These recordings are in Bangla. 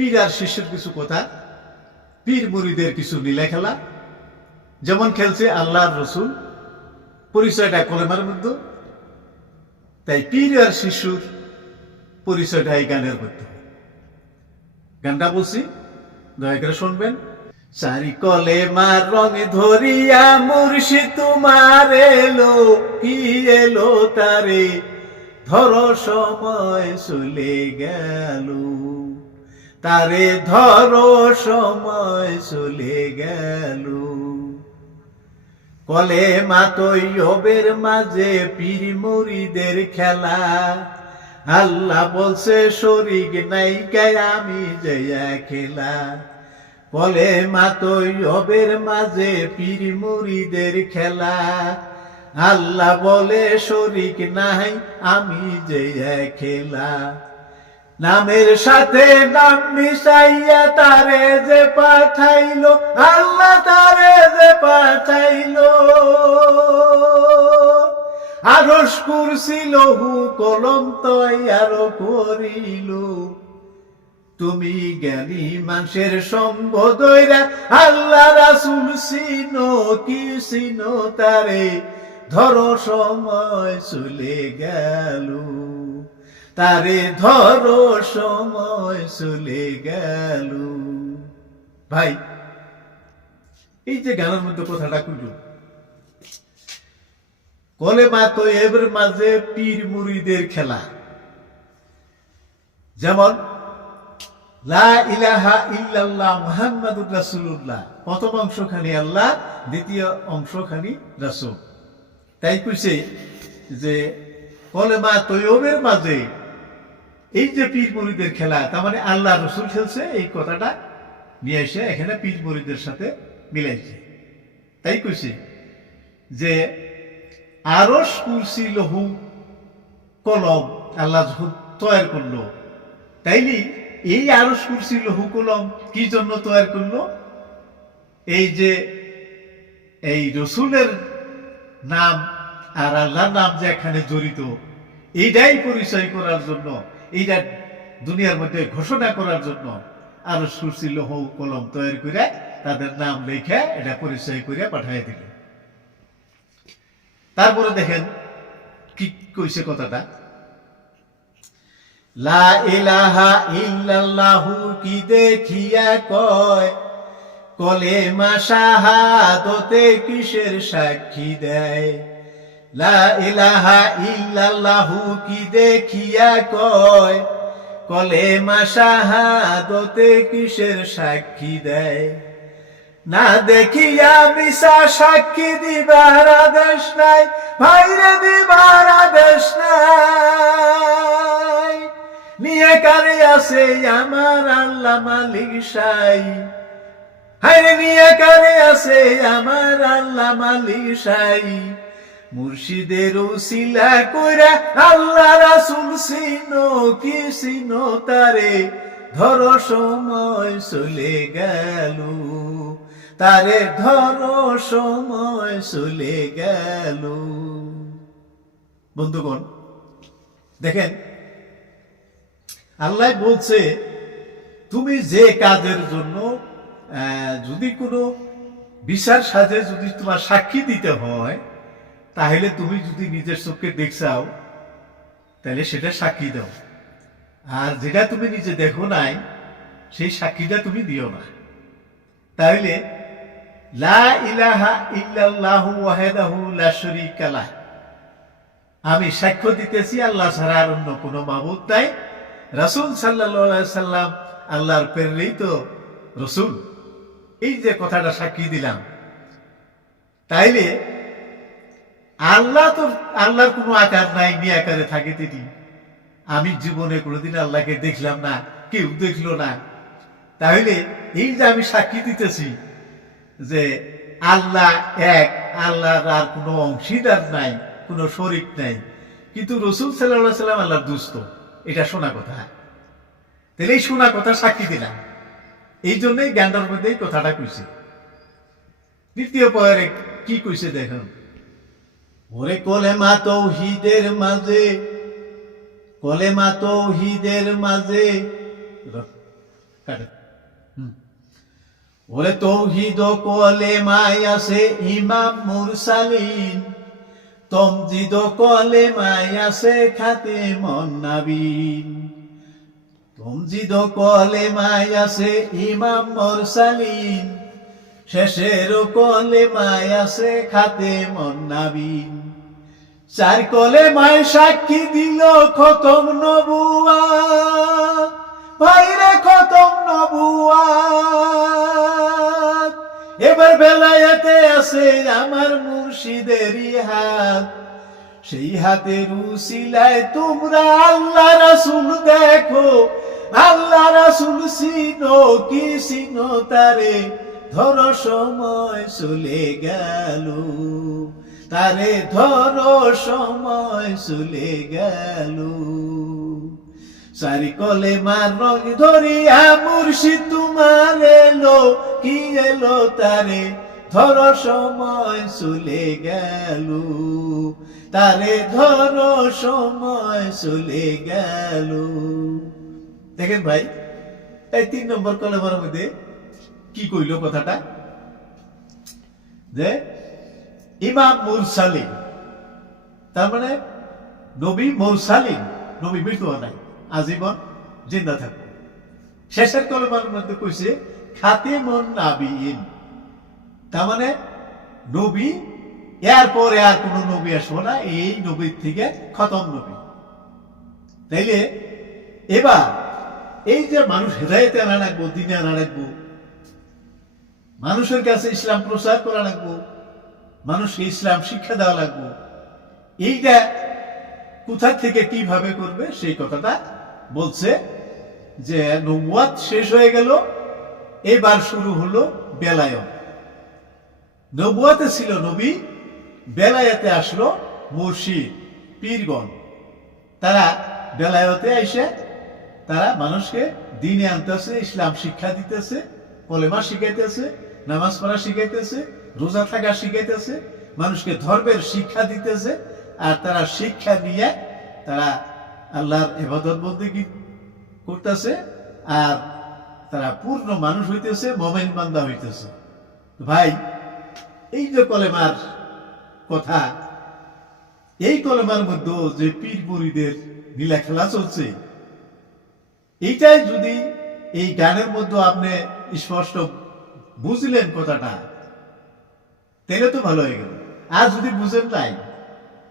পীর আর শিষ্যের কিছু কথা, পীর মুরিদের কিছু লীলা খেলা, যেমন খেলছে আল্লাহর রসুল পরিচয়টা কলেমার মধ্যে, তাই পীর আর শিশুর পরিচয়টা এই গানের মধ্যে। গানটা বলছি, দয়া করে শুনবেন। সারি কলেমার রং ধরিয়া মুর্শিদ তোমার এলো, কি এলো তারে ধরো সময় চলে গেল, তারে ধরো সময় চলে গেল। কলেমা তৈয়বের মাঝে পীর মুরিদের খেলা, আল্লাহ বলছে শরীক নাই গায় আমি জয়া খেলা। কলেমা তৈয়বের মাঝে পীর মুরিদের খেলা, আল্লাহ বলে শরীক নাই আমি জয়া খেলা। নামের সাথে নাম মিশাইয়া তারে যে পাঠাইলো, আল্লাহ তারে যে পাঠাইলো। আরশ কুরসি লৌহ কলম তৈয়ার করিল, তুমি জ্ঞানী মানুষের সঙ্গ দইরা আল্লাহ রাসূল চিনো কি চিনো তারে ধরো সময় চলে গেল, তারে ধরো সময় চলে গেল। ভাই, এই যে গানের মধ্যে কথাটা কইল, কলেমা তৈয়বের মাঝে পীর মুরিদের খেলা, যেমন লা ইলাহা ইল্লাল্লাহ মুহাম্মাদুর রাসূলুল্লাহ, প্রথম অংশখানি আল্লাহ, দ্বিতীয় অংশখানি রাসূল। তাই কইছে যে কলেমা তৈয়বের মাঝে এই যে পীর মুরিদের খেলা, তার মানে আল্লাহ রসুল খেলছে, এই কথাটা নিয়ে এসে এখানে পীর মুরিদের সাথে মিলাইছে। তাই কইছে যে আরশ কুরসি লৌহ কলম আল্লাহ তৈরি করলো, তাইলে এই আরশ কুরসি লৌহ কলম কি জন্য তৈরি করলো? এই যে এই রসুলের নাম আর আল্লাহর নাম যে এখানে জড়িত, এইটাই পরিচয় করার জন্য, এইটা দুনিয়ার মধ্যে ঘোষণা করার জন্য আরশ কুরসি লৌহ কলম তৈরি করে তাদের নাম লিখে এটা পরিচয় করে পাঠিয়ে দিল। তারপরে দেখেন কি কইছে কথাটা, লা ইলাহা ইল্লাল্লাহু কি দেখিয়া কয়, কলেমা শাহাদতে কিসের সাক্ষী দেয়। লা ইলাহা ইল্লাল্লাহু কি দেখিয়া কয়, কলেমা শাহাদতে কিসের সাক্ষী দেয়। না দেখিয়া মিশা সাক্ষী দিবার আদেশ নাই, ভাইরে দিবার আদেশ নাই। নিয়ে কারে আছে আমার আল্লাহ মালিক সাই, হাইরে নিয়ে কারে আছে আমার আল্লাহ মালিক সাই। মুর্শিদের উসিলা কইরা আল্লাহ রাসূল চিনো কি চিনো তারে ধরো সময় চলে গেল, তারে ধরো সময় চলে গেল। বন্ধুগণ দেখেন, আল্লাহ বলছে তুমি যে কাজের জন্য যদি কোনো বিচার সাজে যদি তোমার সাক্ষী দিতে হয়, তাহলে তুমি যদি নিজের চোখে দেখছাও তাহলে সেটা সাক্ষী দাও, আর যেটা তুমি নিজে দেখো নাই সেই সাক্ষীটা তুমি দিও না। তাহলে লা ইলাহা ইল্লাল্লাহু ওয়াহদাহু লা শারীকা লাহ, আমি সাক্ষ্য দিতেছি আল্লাহ ছাড়া আর অন্য কোনো মাবুদ নাই, রাসূল সাল্লাল্লাহু আলাইহি সাল্লাম আল্লাহর প্রেরিত রাসূল, এই যে কথাটা সাক্ষী দিলাম। তাইলে আল্লাহ তো আল্লাহর কোনো আকার নাই, নিরাকারে থাকে তিনি। আমি জীবনে কোনোদিন আল্লাহকে দেখলাম না, কেউ দেখলো না। তাহলে এই যে আমি সাক্ষী দিতেছি যে আল্লাহ এক, আল্লাহর আর কোনো অংশীদার নাই, কোনো শরীক নাই, কিন্তু রাসূল সাল্লাল্লাহু আলাইহি সাল্লাম আল্লাহর দুস্ত, এটা শোনা কথা। তাহলে এই শোনা কথা সাক্ষী দিলাম, এই জন্যই জ্ঞানের মধ্যে এই কথাটা কইছে। দ্বিতীয় পরে কি কইছে দেখুন, ওরে কলেমা তাওহীদের মাঝে, কলেমা তাওহীদের মাঝে ওরে তৌহিদ কলেমায় আছে ইমাম মুরসালিন, তমজিদ কলেমায় আছে খাতেমুন নবীন। তমজিদ কলেমায় আছে ইমাম মুরসালিন, শেষের কলেমায় আছে খাতেমুন নবীন। চার কলেমায় সাক্ষী দিল খতম নবুয়াত, ভাইরে খতম নবুয়াত। এবার বেলায়েতে আছে আমার মুর্শিদেরই হাত, সেই হাতের উসিলায় তোমরা আল্লাহ রাসূল দেখো, আল্লাহ রাসূল চিনো কি চিনো তারে, ধরো সময় চলে গেল, তারে ধরো সময় চলে গেল। সারি কলেমার রং ধরিয়া মুর্শিদ তোমার এলো, কি এলো তারে, ধরো সময় চলে গেল, তারে ধরো সময় চলে গেল। দেখেন ভাই, এই 3 নম্বর কলেমার মধ্যে কি কইল কথাটা, যে ইমাম মুরসালিন, তার মানে নবী মুরসালিন, নবী মৃত্যু নাই, আজীবন জিন্দা থাকবে। শেষের কলেমার মধ্যে কইছে খাতেমুন নবীন, তার মানে নবী এরপরে আর কোন নবী আসবো না, এই নবীর থেকে খতম নবী। তাইলে এবার এই যে মানুষ হেদায়েতে আনা রাখবো, দিনে আনা রাখবো, মানুষের কাছে ইসলাম প্রচার করা লাগবো, মানুষকে ইসলাম শিক্ষা দেওয়া লাগবো, এইটা কোথা থেকে কিভাবে করবে সেই কথাটা বলছে। যে নবুয়াত শেষ হয়ে গেল, এবার শুরু হলো বেলায়েত। নবুয়াতে ছিল নবী, বেলায়েতে আসলো মুর্শিদ পীরগণ। তারা বেলায়েতে আইসে তারা মানুষকে দিনে আনতেছে, ইসলাম শিক্ষা দিতেছে, কলেমা শিখাইতেছে, নামাজ পড়া শিখাইতেছে, রোজা থাকা শিখাইতেছে, মানুষকে ধর্মের শিক্ষা দিতেছে। আর তারা শিক্ষা নিয়ে তারা আল্লাহর ইবাদত বন্দেগী করতেছে, আর তারা পূর্ণ মানুষ হইতেছে, মুমিন বান্দা হইতেছে। ভাই, এই যে কলেমার কথা, এই কলেমার মধ্যে যে পীর মুরিদের নীলা খেলা চলছে, এইটাই যদি এই গানের মধ্যে আপনি স্পষ্ট বুঝলেন কথাটা, তাহলে তো ভালো হয়ে গেল। আর যদি বুঝেন নাই,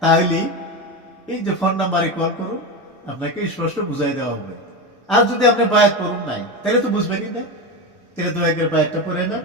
তাহলে এই যে ফোন নাম্বারে কল করুন, আপনাকে স্পষ্ট বুঝাই দেওয়া হবে। আর যদি আপনি বায়াত করুন নাই, তাহলে তো বুঝবেনই না, তাহলে তো একবার বায়াতটা করে নেন।